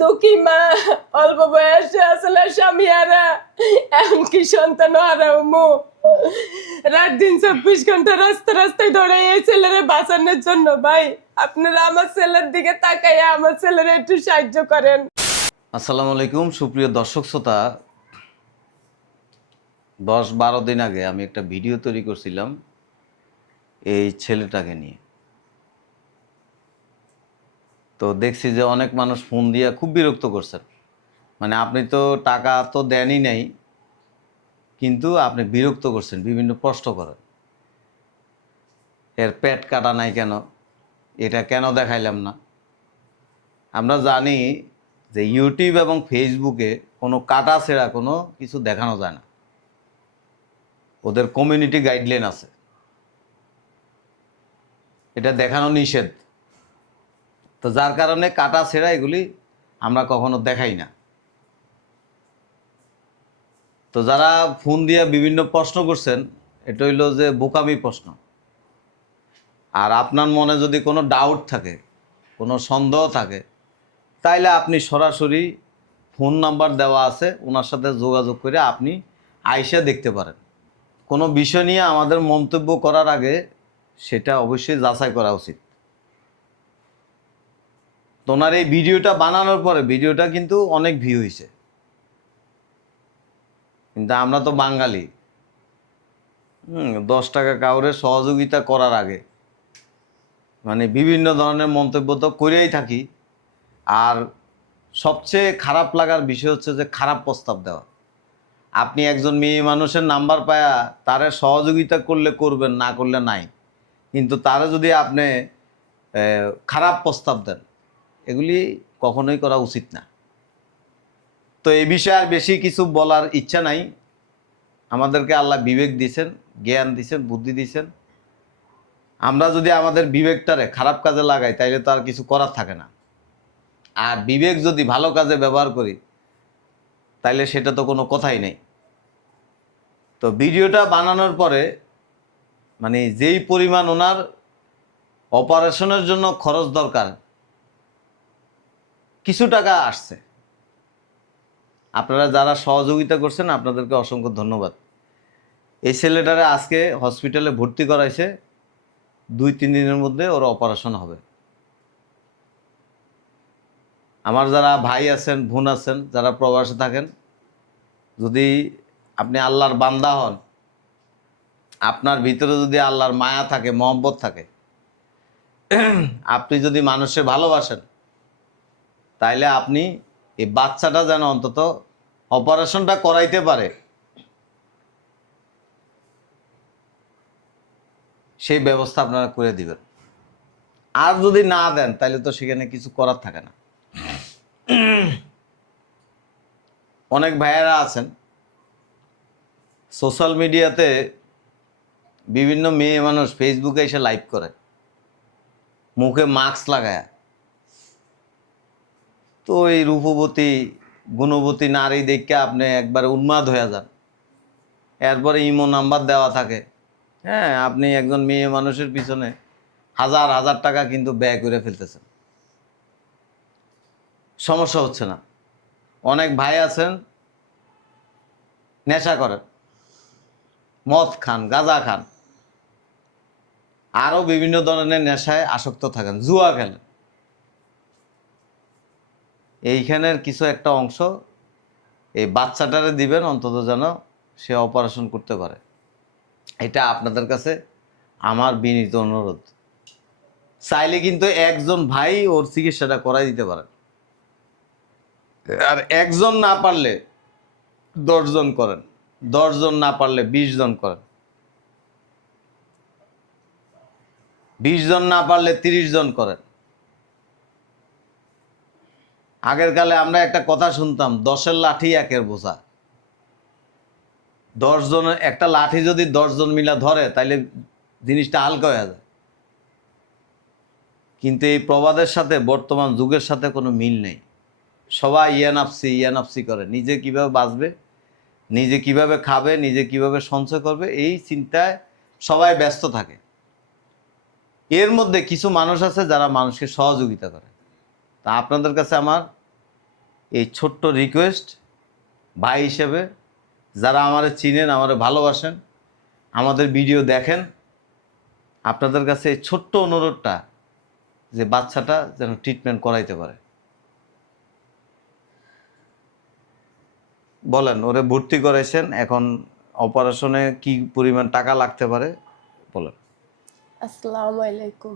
দুঃখী মা, অল্প বয়সে আসলে স্বামী হারা, এমনকি সন্তান হারাও। রাত দিন 24 ঘন্টা রাস্তায় দৌড়ে এই ছেলেরে বাঁচানোর জন্য। ভাই, আপনারা আমার ছেলের দিকে তাকাইয়া আমার ছেলেরে একটু সাহায্য করেন। আসসালামু আলাইকুম সুপ্রিয় দর্শক শ্রোতা। 10-12 দিন আগে আমি একটা ভিডিও তৈরি করছিলাম এই ছেলেটাকে নিয়ে। তো দেখছি যে অনেক মানুষ ফোন দিয়ে খুব বিরক্ত করছেন। মানে আপনি তো টাকা তো দেনই নাই, কিন্তু আপনি বিরক্ত করছেন, বিভিন্ন প্রশ্ন করেন। এর পেট কাটা নাই কেন, এটা কেন দেখাইলাম না। আমরা জানি যে ইউটিউব এবং ফেসবুকে কোনো কাটা ছেঁড়া কোনো কিছু দেখানো যায় না, ওদের কমিউনিটি গাইডলাইন আছে, এটা দেখানো নিষেধ। তো যার কারণে কাটা ছেঁড়া এগুলি আমরা কখনো দেখাই না। তো যারা ফোন দিয়ে বিভিন্ন প্রশ্ন করছেন, এটা হইল যে বোকামি প্রশ্ন। আর আপনার মনে যদি কোনো ডাউট থাকে, কোনো সন্দেহ থাকে, তাইলে আপনি সরাসরি ফোন নাম্বার দেওয়া আছে, ওনার সাথে যোগাযোগ করে আপনি আইসা দেখতে পারেন। কোনো বিষয় নিয়ে আমাদের মন্তব্য করার আগে সেটা অবশ্যই যাচাই করা উচিত। তো ওনার এই ভিডিওটা বানানোর পরে ভিডিওটা কিন্তু অনেক ভিউ হয়েছে, কিন্তু আমরা তো বাঙালি, 10 টাকা কাউরে সহযোগিতা করার আগে মানে বিভিন্ন ধরনের মন্তব্য তো করেই থাকি। আর সবচেয়ে খারাপ লাগার বিষয় হচ্ছে যে খারাপ প্রস্তাব দেওয়া। আপনি একজন মেয়ে মানুষের নাম্বার পায়া তারে সহযোগিতা করলে করবেন, না করলে নাই, কিন্তু তারে যদি আপনি খারাপ প্রস্তাব দেন, এগুলি কখনোই করা উচিত না। তো এই বিষয়ে আর বেশি কিছু বলার ইচ্ছা নাই। আমাদেরকে আল্লাহ বিবেক দিয়েছেন, জ্ঞান দিয়েছেন, বুদ্ধি দিয়েছেন। আমরা যদি আমাদের বিবেকটারে খারাপ কাজে লাগাই তাইলে তো আর কিছু করার থাকে না। আর বিবেক যদি ভালো কাজে ব্যবহার করি তাইলে সেটা তো কোনো কথাই নেই। তো ভিডিওটা বানানোর পরে মানে যেই পরিমাণ ওনার অপারেশনের জন্য খরচ দরকার, কিছু টাকা আসছে। আপনারা যারা সহযোগিতা করছেন আপনাদেরকে অসংখ্য ধন্যবাদ। এই ছেলেটারে আজকে হসপিটালে ভর্তি করাইছে, 2-3 দিনের মধ্যে ওর অপারেশন হবে। আমার যারা ভাই আছেন, বোন আছেন, যারা প্রবাসে থাকেন, যদি আপনি আল্লাহর বান্দা হন, আপনার ভিতরে যদি আল্লাহর মায়া থাকে, মহব্বত থাকে, আপনি যদি মানুষকে ভালোবাসেন, তাইলে আপনি এই বাচ্চাটা যেন অন্তত অপারেশনটা করাইতে পারে সেই ব্যবস্থা আপনারা করে দিবেন। আর যদি না দেন তাহলে তো সেখানে কিছু করার থাকে না। অনেক ভাইয়েরা আছেন সোশ্যাল মিডিয়াতে, বিভিন্ন মেয়ে মানুষ ফেসবুকে এসে লাইভ করে মুখে মাস্ক লাগায়। তো এই রূপবতী গুণবতী নারী দেখে আপনি একবারে উন্মাদ হয়ে যান। এরপরে ইমো নাম্বার দেওয়া থাকে, হ্যাঁ, আপনি একজন মেয়ে মানুষের পিছনে হাজার হাজার টাকা কিন্তু ব্যয় করে ফেলতেছেন, সমস্যা হচ্ছে না। অনেক ভাই আছেন নেশা করেন, মদ খান, গাঁজা খান, আরও বিভিন্ন ধরনের নেশায় আসক্ত থাকেন, জুয়া খেলেন। এইখানের কিছু একটা অংশ এই বাচ্চাটারে দিবেন, অন্তত যেন সে অপারেশন করতে পারে। এটা আপনাদের কাছে আমার বিনীত অনুরোধ। চাইলে কিন্তু একজন ভাই ওর চিকিৎসাটা করাই দিতে পারেন, আর একজন না পারলে 10 জন করেন, 10 জন না পারলে 20 জন করেন, 20 জন না পারলে 30 জন করেন। আগের কালে আমরা একটা কথা শুনতাম, 10-এর লাঠি 1-এর বোঝা। 10 জনের একটা লাঠি যদি 10 জন মিলা ধরে তাইলে জিনিসটা হালকা হয়ে যায়। কিন্তু এই প্রবাদের সাথে বর্তমান যুগের সাথে কোনো মিল নেই। সবাই ইয়ানাফসি করে, নিজে কিভাবে বাঁচবে, নিজে কিভাবে খাবে, নিজে কিভাবে সঞ্চয় করবে, এই চিন্তায় সবাই ব্যস্ত থাকে। এর মধ্যে কিছু মানুষ আছে যারা মানুষকে সহযোগিতা করে। তা আপনাদের কাছে আমার এই ছোট্ট রিকোয়েস্ট, ভাই হিসেবে যারা আমারে চিনেন, আমারে ভালোবাসেন, আমাদের ভিডিও দেখেন, আপনাদের কাছে এই ছোট্ট অনুরোধটা যে বাচ্চাটা যেন ট্রিটমেন্ট করাইতে পারে। বলেন, ওরে ভর্তি করাইছেন, এখন অপারেশনে কি পরিমাণ টাকা লাগতে পারে বলেন। আসসালামু আলাইকুম।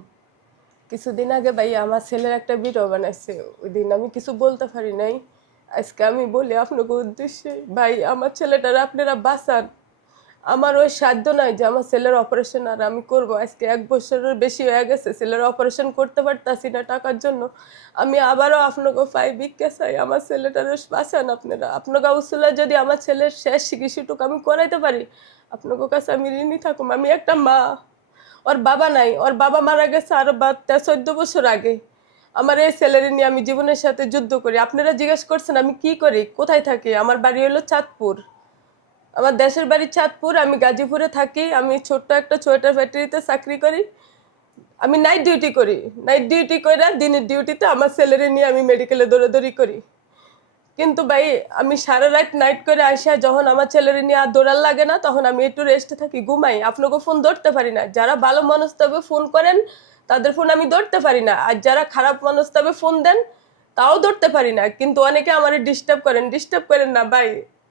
কিছুদিন আগে ভাই আমার ছেলের একটা ভিডিও বানাইছে, ওই দিন আমি কিছু বলতে পারি নাই। আজকে আমি বলি আপনাকে উদ্দেশ্যে, ভাই আমার ছেলেটার আপনারা বাঁচান। আমার ওই সাধ্য নাই যে আমার ছেলের অপারেশন আর আমি করব। আজকে 1 বছরের বেশি হয়ে গেছে, ছেলের অপারেশন করতে পারতাছি না টাকার জন্য। আমি আবারও আপনাকে পাই ভিক্ষা চাই, আমার ছেলেটার বাঁচান আপনারা। আপনাকে উসুলা যদি আমার ছেলের শেষ চিকিৎসাটুকু আমি করাইতে পারি, আপনাকে কাছে আমি ঋণী থাকুম। আমি একটা মা, ওর বাবা নাই, ওর বাবা মারা গেছে আরো 14 বছর আগে। আমার এই ছেলের নিয়ে আমি জীবনের সাথে যুদ্ধ করি। আপনারা জিজ্ঞেস করছেন আমি কি করি, কোথায় থাকি। আমার বাড়ি হলো চাঁদপুর, আমার দেশের বাড়ি চাঁদপুর, আমি গাজীপুরে থাকি। আমি ছোট্ট একটা সোয়েটার ফ্যাক্টরিতে চাকরি করি। আমি নাইট ডিউটি করি, নাইট ডিউটি করে দিনের ডিউটিতে আমার ছেলেরে নিয়ে আমি মেডিকেলে দৌড়াদৌড়ি করি। কিন্তু ভাই আমি সারা রাত নাইট করে আসা যখন আমার ছেলের নিয়ে আর দৌড়াল লাগে না, তখন আমি একটু রেস্টে থাকি, ঘুমাই। আপনাকে ফোন ধরতে পারি না। যারা ভালো মানুষ তবে ফোন করেন, তাদের ফোন আমি ধরতে পারি না। আর যারা খারাপ মানুষ তবে ফোন দেন, তাও ধরতে পারি না। কিন্তু অনেকে আমার ডিস্টার্ব করেন না ভাই।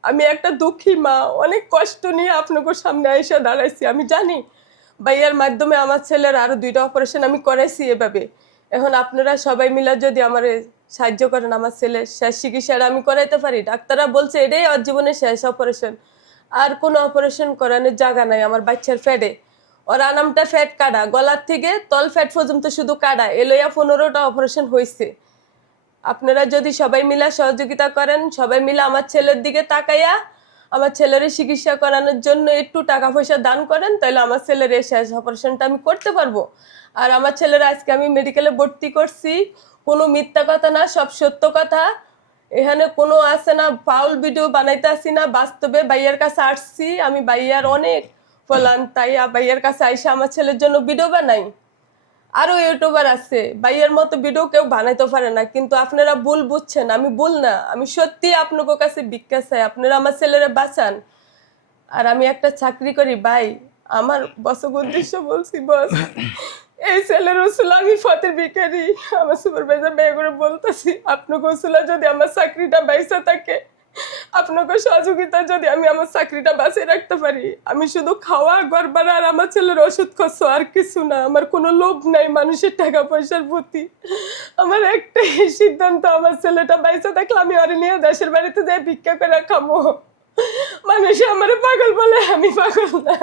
আমি একটা দুঃখী মা, অনেক কষ্ট নিয়ে আপনাকে সামনে এসে দাঁড়াইছি। আমি জানি ভাইয়ার মাধ্যমে আমার ছেলের আরো 2টা অপারেশন আমি করাইছি এভাবে। এখন আপনারা সবাই মিলে যদি আমার সাহায্য করেন, আমার ছেলের শেষ চিকিৎসাটা আমি করাইতে পারি। ডাক্তাররা বলছে এটাই ওর জীবনের শেষ অপারেশন, আর কোনো অপারেশন করানোর জায়গা নাই আমার বাচ্চার ফ্যাটে। ওর আনামটা ফ্যাট কাটা, গলার থেকে তল ফ্যাট পর্যন্ত শুধু কাটা, এলোয়া 15টা অপারেশন হয়েছে। আপনারা যদি সবাই মিলে সহযোগিতা করেন, সবাই মিলে আমার ছেলের দিকে তাকাইয়া আমার ছেলের চিকিৎসা করানোর জন্য একটু টাকা পয়সা দান করেন, তাহলে আমার ছেলের এই শেষ অপারেশনটা আমি করতে পারবো। আর আমার ছেলের আজকে আমি মেডিকেলে ভর্তি করছি, কোনো মিথ্যা কথা না, সব সত্য কথা। এখানে কোনো আছে না ফাউল ভিডিও বানাইতে আসি না, বাস্তবে ভাইয়ার কাছে আসছি। আমি ভাইয়ার অনেক ফলান, তাই ভাইয়ার কাছে আইসা আমার ছেলের জন্য ভিডিও বানাই। আরো ইউটিউবার আছে, ভাইয়ের মতো ভিডিও কেউ বানাইতে পারে না। কিন্তু আপনারা ভুল বুঝছেন, আমি ভুল না, আমি সত্যি আপনাদের কাছে ভিক্ষা চাই, আপনারা আমার ছেলেরা বাঁচান। আর আমি একটা চাকরি করি ভাই, আমার বসক উদ্দেশ্য বলছি, বস এই ছেলের উসুলা আমি ফতের ভিখারি। আমার সুপারভাইজার মেয়ে করে বলতেছি, আপনাকে উসুলা যদি আমার চাকরিটা বাইসা থাকে, আপনাকে সহযোগিতা যদি আমি আমার চাকরিটা বাঁচিয়ে রাখতে পারি, আমি শুধু খাওয়া ঘর ভাড়া আর আমার ছেলের ওষুধ খরচ, আর কিছু না। আমার কোনো লোভ নাই মানুষের টাকা পয়সার প্রতি। আমার একটাই সিদ্ধান্ত, আমার ছেলেটা বাইসা থাকলে আমি ওরে নিয়ে দেশের বাড়িতে যাই ভিক্ষা করে খাবো। মানুষে আমার পাগল বলে, আমি পাগল না।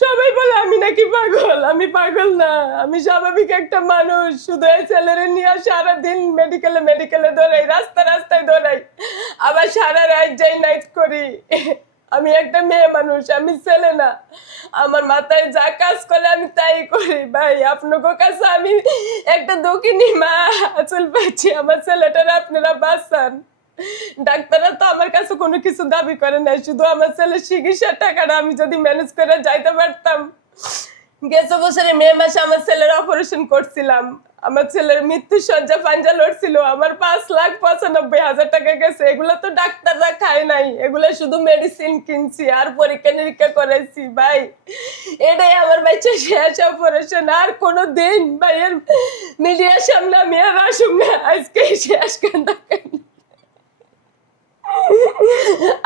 সবাই বলে আমি নাকি পাগল, আমি পাগল না, আমি স্বাভাবিক একটা মানুষ। শুধু এই ছেলেরে নিয়ে সারাদিন মেডিকেলে দৌড়াই, রাস্তায় দৌড়াই, আবার সারা রাত যাই নাইট করি। আমি একটা মেয়ে মানুষ, আমি ছেলে না। আমার মাথায় যা কাজ করে আমি তাই করি ভাই। আপনাদের কাছে আমি একটা দক্ষিণী মা আঁচল পাচ্ছি, আমার ছেলেটার আপনারা বাঁচান। ডাক্তাররা তো আমার কাছে কোনো কিছু দাবি করে নাই, শুধু আমার ছেলের চিকিৎসার টাকাটা আমি যদি ম্যানেজ করে যাইতে পারতাম। গেছে বছরে মে মাসে আমার ছেলের অপারেশন করছিলাম, আমার ছেলের মৃত্যু সজ্জা পাঞ্জা লড়ছিল, আমার 5,95,000 টাকা গেছে। এগুলো তো ডাক্তাররা খায় নাই, এগুলো শুধু মেডিসিন কিনছি আর পরীক্ষা নিরীক্ষা করাইছি ভাই। এটাই আমার বাচ্চা শেষ অপারেশন। আর কোনো দিন ভাইয়ের মিডিয়ার সামনে আমি আর আসুন না, আজকে শেষ কেন।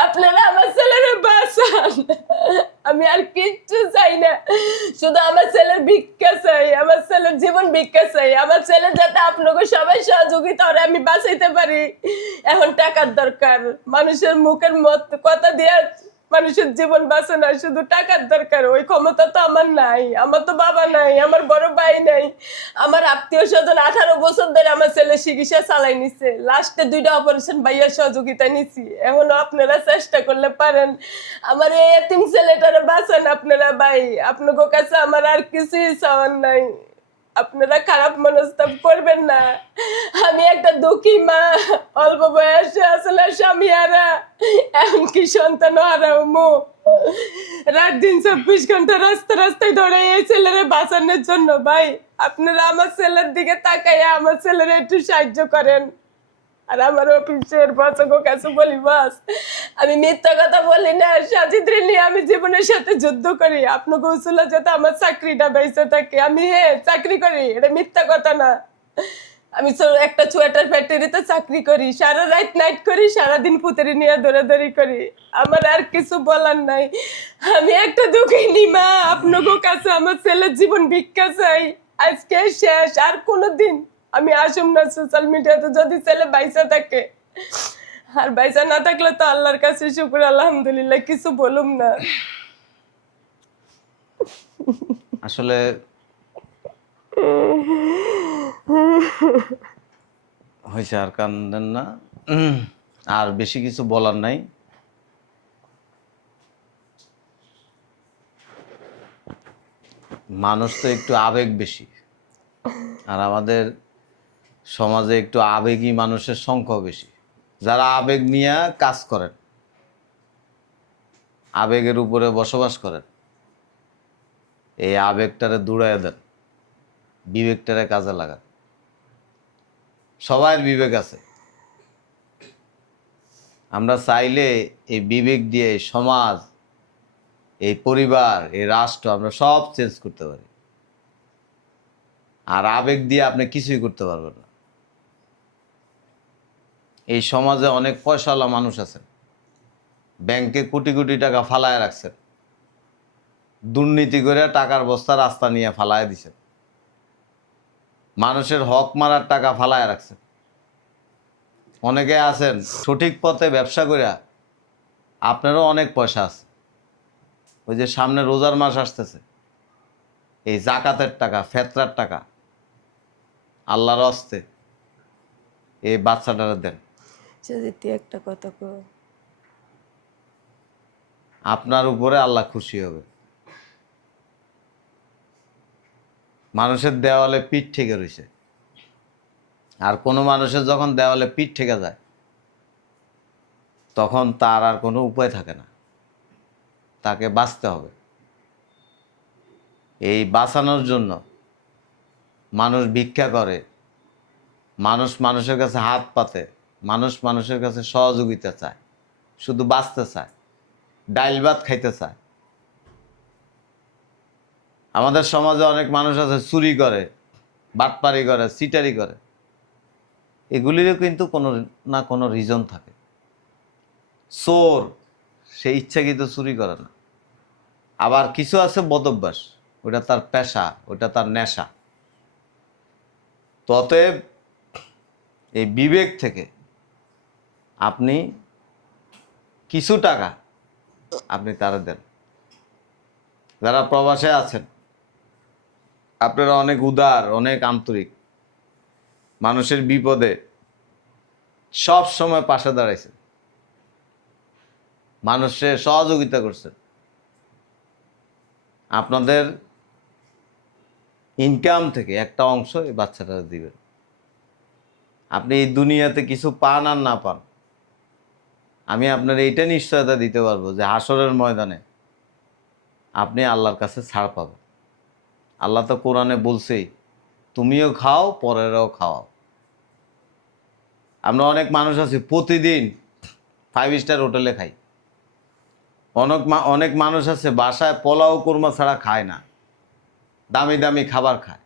আপনারা আমার ছেলের বাঁচান, আমি আর কিচ্ছু চাই না, শুধু আমার ছেলের ভিক্ষা চাই, আমার ছেলের জীবন ভিক্ষা চাই। আমার ছেলে যাতে আপনাকে সবাই সহযোগিতা করে আমি বাঁচাইতে পারি। এখন টাকার দরকার, মানুষের মুখের মত কথা দিয়ে মানুষের জীবন বাঁচে না, শুধু টাকার দরকার। ওই ক্ষমতা তো আমার নাই, আমার তো বাবা নাই, আমার বড় ভাই নাই, আমার আত্মীয় স্বজন 18 বছর ধরে আমার ছেলে চিকিৎসা চালাই নিছে, লাস্টে 2টা অপারেশন ভাইয়ার সহযোগিতা নিছি। এখনো আপনারা চেষ্টা করলে পারেন আমার এই এতিম ছেলেটারে বাঁচান আপনারা ভাই। আপনাদের কাছে আমার আর কিছুই চাওয়ার নাই। আপনারা খারাপ মনস্তাব করবেন না। আমি একটা দুঃখী মা, অল্প বয়সে আসলে স্বামী হারা, এমনকি সন্তান হারাও মু। রাত দিন 24 ঘন্টা রাস্তায় দৌড়ে এই ছেলেরে বাঁচানোর জন্য। ভাই, আপনারা আমার ছেলের দিকে তাকাইয়া আমার ছেলেরে একটু সাহায্য করেন। আর আমার অফিসের বসকে কাছে বলি, বস আমি মিথ্যা কথা বলি না, সাজিদরে নিয়ে আমি জীবনের সাথে যুদ্ধ করি, আপনাকে উসুলা যাতে আমার চাকরিটা বেঁচে থাকে। আমি চাকরি করি, এটা মিথ্যা কথা না। আমি একটা সোয়েটার ফ্যাক্টরিতে চাকরি করি, সারা রাত নাইট করি, সারাদিন পুতেরি নিয়ে দৌড়াদৌড়ি করি। আমার আর কিছু বলার নাই। আমি একটা দুঃখিনী মা, আপনাকে কাছে আমার ছেলের জীবন ভিক্ষা চাই। আজকে শেষ, আর কোনোদিন আমি আসুম না সোশ্যাল মিডিয়াতে যদি ছেলে বাইসা থাকে। আর বাইসা না থাকলে তো আল্লাহর কাছে শুকুর, আলহামদুলিল্লাহ, কিছু বলুম না। আসলে হয়েছে, আর কান্দেন না। আর বেশি কিছু বলার নাই। মানুষ তো একটু আবেগ বেশি, আর আমাদের সমাজে একটু আবেগী মানুষের সংখ্যা বেশি। যারা আবেগ নিয়ে কাজ করেন, আবেগের উপরে বসবাস করেন, এই আবেগটারে দূরাইয়া দেন, বিবেকটারে কাজে লাগান। সবার বিবেক আছে। আমরা চাইলে এই বিবেক দিয়ে এই সমাজ, এই পরিবার, এই রাষ্ট্র আমরা সব চেঞ্জ করতে পারি। আর আবেগ দিয়ে আপনি কিছুই করতে পারবেন না। এই সমাজে অনেক পয়সাওয়ালা মানুষ আছেন, ব্যাংকে কোটি কোটি টাকা ফালায় রাখছেন, দুর্নীতি করে টাকার বস্তা রাস্তা নিয়ে ফালায় দিছেন, মানুষের হক মারার টাকা ফালায় রাখছেন। অনেকে আছেন সঠিক পথে ব্যবসা করে, আপনারও অনেক পয়সা আছে। ওই যে সামনে রোজার মাস আসতেছে, এই জাকাতের টাকা, ফেতরার টাকা আল্লাহর হস্তে এই বাচ্চাটারে দেন। যদি একটা কথা কো, আপনার উপরে আল্লাহ খুশি হবে। মানুষের দেওয়ালে পিঠ ঠেকে রয়েছে, আর কোনো মানুষের যখন দেওয়ালে পিঠ ঠেকে যায়, তখন তার আর কোনো উপায় থাকে না, তাকে বাঁচতে হবে। এই বাঁচানোর জন্য মানুষ ভিক্ষা করে, মানুষ মানুষের কাছে হাত পাতে, মানুষ মানুষের কাছে সহযোগিতা চায়, শুধু বাঁচতে চায়, ডাইল ভাত খাইতে চায়। আমাদের সমাজে অনেক মানুষ আছে চুরি করে, বাটপারি করে, সিটারি করে। এগুলিরও কিন্তু কোনো না কোনো রিজন থাকে। চোর সে ইচ্ছাকৃত চুরি করে না। আবার কিছু আছে বদভ্যাস, ওটা তার পেশা, ওটা তার নেশা। অতএব এই বিবেক থেকে আপনি কিছু টাকা আপনি তারা দেন। যারা প্রবাসে আছেন, আপনারা অনেক উদার, অনেক আন্তরিক, মানুষের বিপদে সব সময় পাশে দাঁড়াইছেন, মানুষের সহযোগিতা করছেন। আপনাদের ইনকাম থেকে একটা অংশ এই বাচ্চাটাকে দিবেন। আপনি এই দুনিয়াতে কিছু পান আর না পান, আমি আপনার এইটা নিশ্চয়তা দিতে পারবো যে হাসরের ময়দানে আপনি আল্লাহর কাছে ছাড় পাবেন। আল্লাহ তো কোরআনে বলছেই, তুমিও খাও, পরেরও খাওয়াও। আমরা অনেক মানুষ আছি প্রতিদিন 5 স্টার হোটেলে খাই। অনেক মানুষ আছে বাসায় পোলাও কুরমা ছাড়া খায় না, দামি দামি খাবার খায়।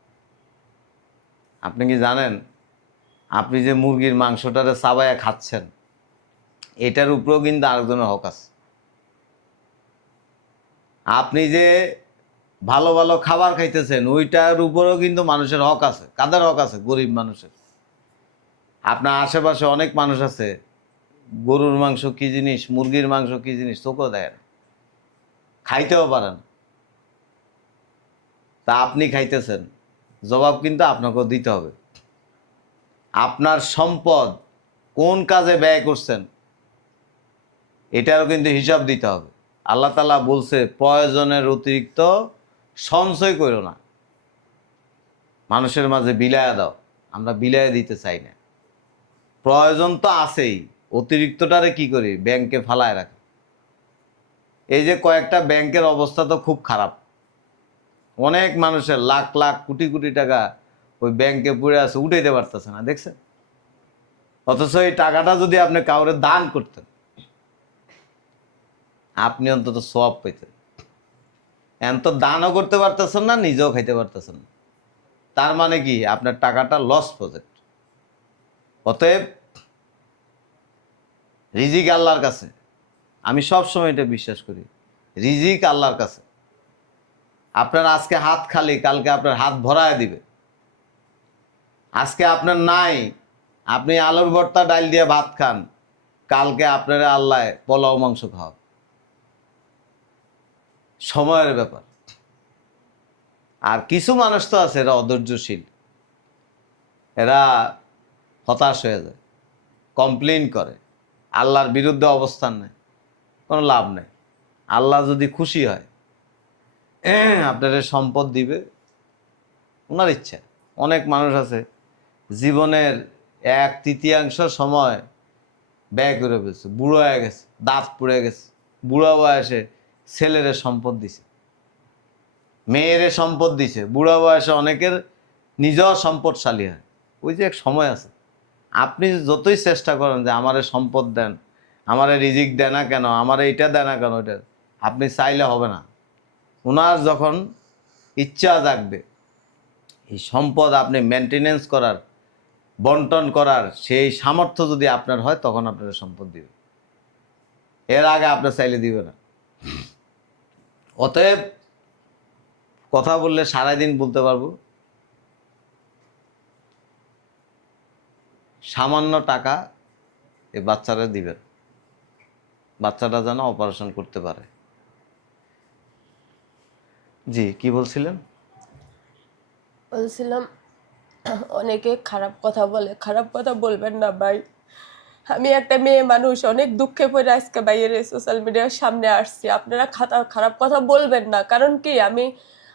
আপনি কি জানেন, আপনি যে মুরগির মাংসটারে চাবায়া খাচ্ছেন, এটার উপরেও কিন্তু আরেকজনের হক আছে। আপনি যে ভালো ভালো খাবার খাইতেছেন, ওইটার উপরেও কিন্তু মানুষের হক আছে। কাদের হক আছে? গরিব মানুষের। আপনার আশেপাশে অনেক মানুষ আছে, গরুর মাংস কী জিনিস, মুরগির মাংস কী জিনিস চোখও দেয় না, খাইতেও পারেন। তা আপনি খাইতেছেন, জবাব কিন্তু আপনাকেও দিতে হবে। আপনার সম্পদ কোন কাজে ব্যয় করছেন, এটারও কিন্তু হিসাব দিতে হবে। আল্লাহ তাআলা বলছে, প্রয়োজনের অতিরিক্ত সঞ্চয় করো না। মানুষের মাঝে বিলায়া দাও, আমরা বিলায়া দিতে চাই না। প্রয়োজন তো আছেই, অতিরিক্তটারে কি করি, ব্যাংকে ফালায় রাখি। এই যে কয়েকটা ব্যাংকের অবস্থা তো খুব খারাপ, অনেক মানুষের লাখ লাখ কোটি কোটি টাকা ওই ব্যাংকে পড়ে আছে, উঠাইতে পারতেছে না, দেখছেন? অথচ এই টাকাটা যদি আপনি কাউরে দান করতেন, আপনি অন্তত সওয়াব পেতেন। এখন তো দানও করতে পারতেছেন না, নিজেও খাইতে পারতেছেন না। তার মানে কি, আপনার টাকাটা লস প্রজেক্ট। অতএব রিজিক আল্লাহর কাছে, আমি সব সময় এটা বিশ্বাস করি, রিজিক আল্লাহর কাছে। আপনার আজকে হাত খালি, কালকে আপনার হাত ভরায় দিবে। আজকে আপনার নাই, আপনি আলুর ভর্তা ডাল দিয়ে ভাত খান, কালকে আপনার আল্লাহ পোলাও মাংস খাওয়া। সময়ের ব্যাপার। আর কিছু মানুষ তো আছে এরা অধৈর্যশীল, এরা হতাশ হয়ে যায়, কমপ্লেন করে, আল্লাহর বিরুদ্ধে অবস্থান নেয়, কোনো লাভ নেই। আল্লাহ যদি খুশি হয় আপনাদের সম্পদ দিবে, ওনার ইচ্ছা। অনেক মানুষ আছে জীবনের 1/3 সময় ব্যয় করে ফেলছে, বুড়ো হয়ে গেছে, দাঁত পুড়ে গেছে, বুড়ো বয়সে ছেলেরে সম্পদ দিছে, মেয়েরে সম্পদ দিছে, বুড়ো বয়সে অনেকের নিজেও সম্পদশালী হয়। ওই যে এক সময় আছে, আপনি যতই চেষ্টা করেন যে আমারে সম্পদ দেন, আমারে রিজিক দেয় না কেন, আমারে এটা দেয় না কেন, ওইটা আপনি চাইলে হবে না। ওনার যখন ইচ্ছা জাগবে, এই সম্পদ আপনি মেনটেনেন্স করার, বন্টন করার সেই সামর্থ্য যদি আপনার হয়, তখন আপনার সম্পদ দিবে, এর আগে আপনার চাইলে দিবে না। অতএব কথা বললে সারাদিন বলতে পারবো, সামান্য টাকা এই বাচ্চারা দিবেন, বাচ্চাটা যেন অপারেশন করতে পারে। জি, কি বলছিলেন? বলছিলাম অনেকে খারাপ কথা বলে, খারাপ কথা বলবেন না ভাই। আমি একটা মেয়ে মানুষ, অনেক দুঃখে পড়ে আজকে বাইরে সোশ্যাল মিডিয়ার সামনে আসছি। আপনারা খারাপ কথা বলবেন না, কারণ কি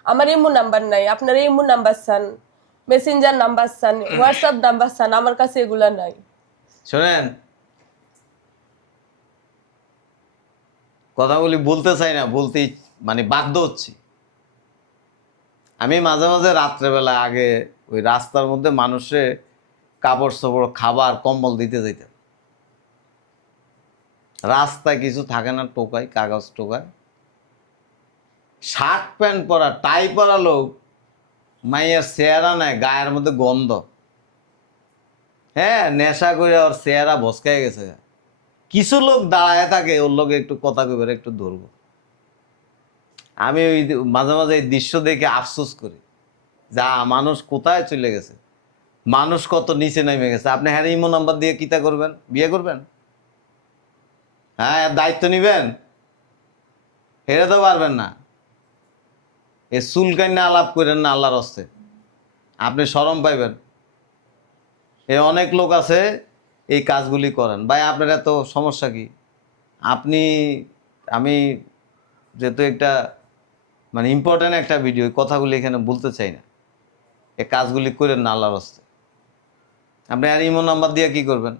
আমার ইমো নাম্বার নাই, আপনারা ইমো নাম্বার চান, মেসেঞ্জার নাম্বার চান, হোয়াটসঅ্যাপ নাম্বার চান, আমার কাছে এগুলা নাই। শোনেন, কথাগুলি বলতে চাই না, বলতেই মানে বাধ্য হচ্ছি। আমি মাঝে মাঝে রাত্রেবেলা আগে ওই রাস্তার মধ্যে মানুষে কাপড় চোপড়, খাবার, কম্বল দিতে যেতাম। রাস্তায় কিছু থাকে না, টোকাই, কাগজ টোকায়, শার্ট প্যান্ট পরা, টাই পরা লোক, মাইয়ের চেহারা নেয়, গায়ের মধ্যে গন্ধ, হ্যাঁ, নেশা করে ওর চেহারা ভসকায় গেছে। কিছু লোক দাঁড়ায় থাকে, ওর লোক একটু কথা কইবার একটু ধরবো। আমি ওই মাঝে মাঝে এই দৃশ্য দেখে আফসোস করি, যা মানুষ কোথায় চলে গেছে, মানুষ কত নিচে নেমে গেছে। আপনি হ্যাঁ ইমো নাম্বার দিয়ে কিতা করবেন, বিয়ে করবেন? হ্যাঁ, এর দায়িত্ব নিবেন? হেরে তো পারবেন না। এ চুলকান্না আলাপ করেন না আল্লাহর হস্তে, আপনি শরম পাইবেন। এ অনেক লোক আছে এই কাজগুলি করেন। ভাই আপনার এত সমস্যা কি? আমি যেহেতু একটা মানে ইম্পর্টেন্ট একটা ভিডিও, কথাগুলি এখানে বলতে চাই না, এই কাজগুলি করেন না আল্লাহর হস্তে। আপনি আর ইমো নাম্বার দিয়ে কি করবেন?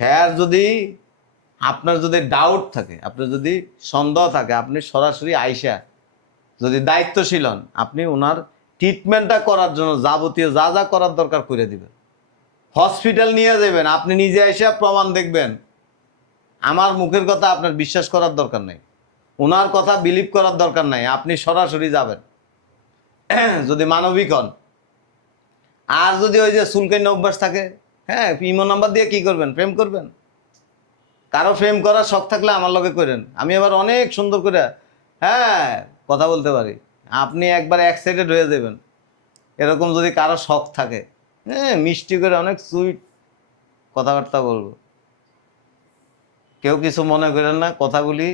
হ্যাঁ, যদি আপনার যদি ডাউট থাকে, আপনার যদি সন্দেহ থাকে, আপনি সরাসরি আইসা যদি দায়িত্বশীল হন, আপনি ওনার ট্রিটমেন্টটা করার জন্য যাবতীয় যা যা করার দরকার করে দিবেন। হসপিটাল নিয়ে যাবেন, আপনি নিজে এসে প্রমাণ দেখবেন। আমার মুখের কথা আপনার বিশ্বাস করার দরকার নেই, ওনার কথা বিলিভ করার দরকার নাই, আপনি সরাসরি যাবেন যদি মানবিক হন। আর যদি ওই যে চুলকানি অভ্যাস থাকে, হ্যাঁ, ইমো নাম্বার দিয়ে কি করবেন? প্রেম করবেন? কারো প্রেম করার শখ থাকলে আমার লগে করেন, আমি আবার অনেক সুন্দর করে হ্যাঁ কথা বলতে পারি। আপনি একবার এক্সাইটেড হয়ে যাবেন। এরকম যদি কারো শখ থাকে, হ্যাঁ, মিষ্টি করে অনেক সুইট কথাবার্তা বলবো। কেউ কিছু মনে করেন না, কথাগুলি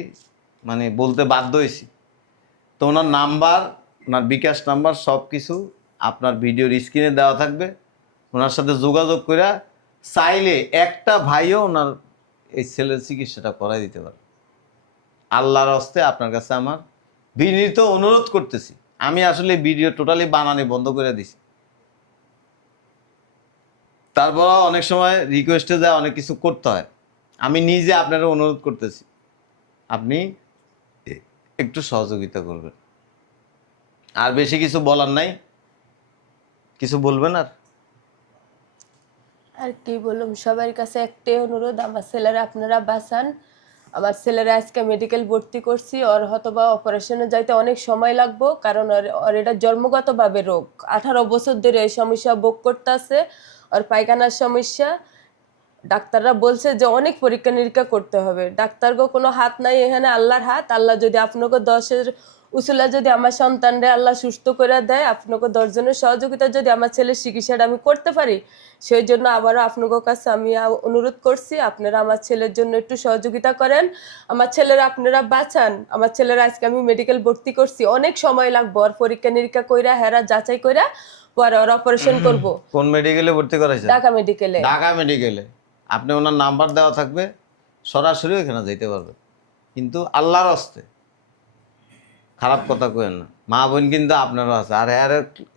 মানে বলতে বাধ্য হয়েছি। তো ওনার নাম্বার, ওনার বিকাশ নাম্বার সব কিছু আপনার ভিডিওর স্ক্রিনে দেওয়া থাকবে। ওনার সাথে যোগাযোগ করে চাইলে একটা ভাইও ওনার এই ছেলের চিকিৎসাটা করাই দিতে পারে। আল্লাহর হস্তে আপনার কাছে আমার বিনীত অনুরোধ করতেছি, আমি আসলে ভিডিও টোটালি বানানি বন্ধ করে দিছি। তারপর অনেক সময় রিকোয়েস্টে যায়, অনেক কিছু করতে হয়। আমি নিজে আপনারা অনুরোধ করতেছি, আপনি একটু সহযোগিতা করবেন। আর বেশি কিছু বলার নাই। কিছু বলবেন আর? আর কি বললাম, সবার কাছে একটাই অনুরোধ, আমার ছেলেরা আপনারা বাঁচান। আমার ছেলেরা আজকে মেডিকেল ভর্তি করছি, ওর হয়তোবা অপারেশনে যাইতে অনেক সময় লাগবো, কারণ ওর এটা জন্মগতভাবে রোগ। 18 বছর ধরে এই সমস্যা ভোগ করতেছে, ওর পায়খানার সমস্যা। ডাক্তাররা বলছে যে অনেক পরীক্ষা নিরীক্ষা করতে হবে। ডাক্তারগো কোনো হাত নাই এখানে, আল্লাহর হাত। আল্লাহ যদি আপনাকে 10-এর উসুলা যদি আমার সন্তানরে আল্লাহ সুস্থ করে দেয়, আপনাকে 10 জনের সহযোগিতা যদি আমার ছেলের চিকিৎসাটা আমি করতে পারি, সেই জন্য আবারও আপনাদের কাছে আমি অনুরোধ করছি, আপনারা আমার ছেলের জন্য একটু সহযোগিতা করেন। আমার ছেলেরা আপনারা বাঁচান। আমার ছেলেরা আজকে আমি মেডিকেল ভর্তি করছি, অনেক সময় লাগবে ওর পরীক্ষা নিরীক্ষা কইরা, হেরা যাচাই কইরা পরে ওর অপারেশন করব। কোন মেডিকেলে ভর্তি করাইছেন? ঢাকা মেডিকেলে। ঢাকা মেডিকেলে। আপনি ওনার নাম্বার দেওয়া থাকবে, সরাসরি ওখানে যেতে পারবেন। কিন্তু আল্লাহর হস্তে খারাপ কথা কইেন না। মা বোন কিন্তু আপনারও আছে। আর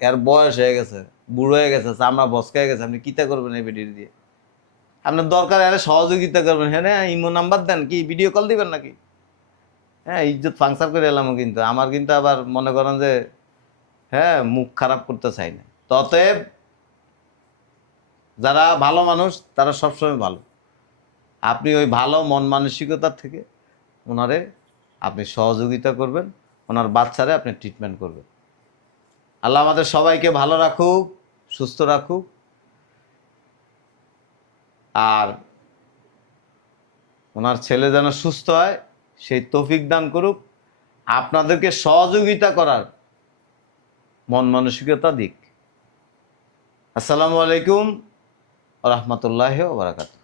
এর বয়স হয়ে গেছে, বুড়ো হয়ে গেছে, চামড়া বসকে গেছে। আপনি কিতা করবেন এই ভিডিও দিয়ে? আপনার দরকার এর সহযোগিতা করবেন। হ্যাঁ, ইমো নাম্বার দেন, কি ভিডিও কল দিবেন নাকি? হ্যাঁ, ইজ্জত ফাংশন করে এলাম কিন্তু। আমার কিন্তু আবার মনে করেন যে হ্যাঁ, মুখ খারাপ করতে চাই না। অতএব যারা ভালো মানুষ তারা সবসময় ভালো। আপনি ওই ভালো মন মানসিকতার থেকে ওনারে আপনি সহযোগিতা করবেন, ওনার বাচ্চারে আপনি ট্রিটমেন্ট করবেন। আল্লাহ আমাদের সবাইকে ভালো রাখুক, সুস্থ রাখুক, আর ওনার ছেলে যেন সুস্থ হয় সেই তৌফিক দান করুক। আপনাদেরকে সহযোগিতা করার মন মানসিকতা দিক। আসসালামু আলাইকুম ওয়া রাহমাতুল্লাহি ওয়া বারাকাতুহু।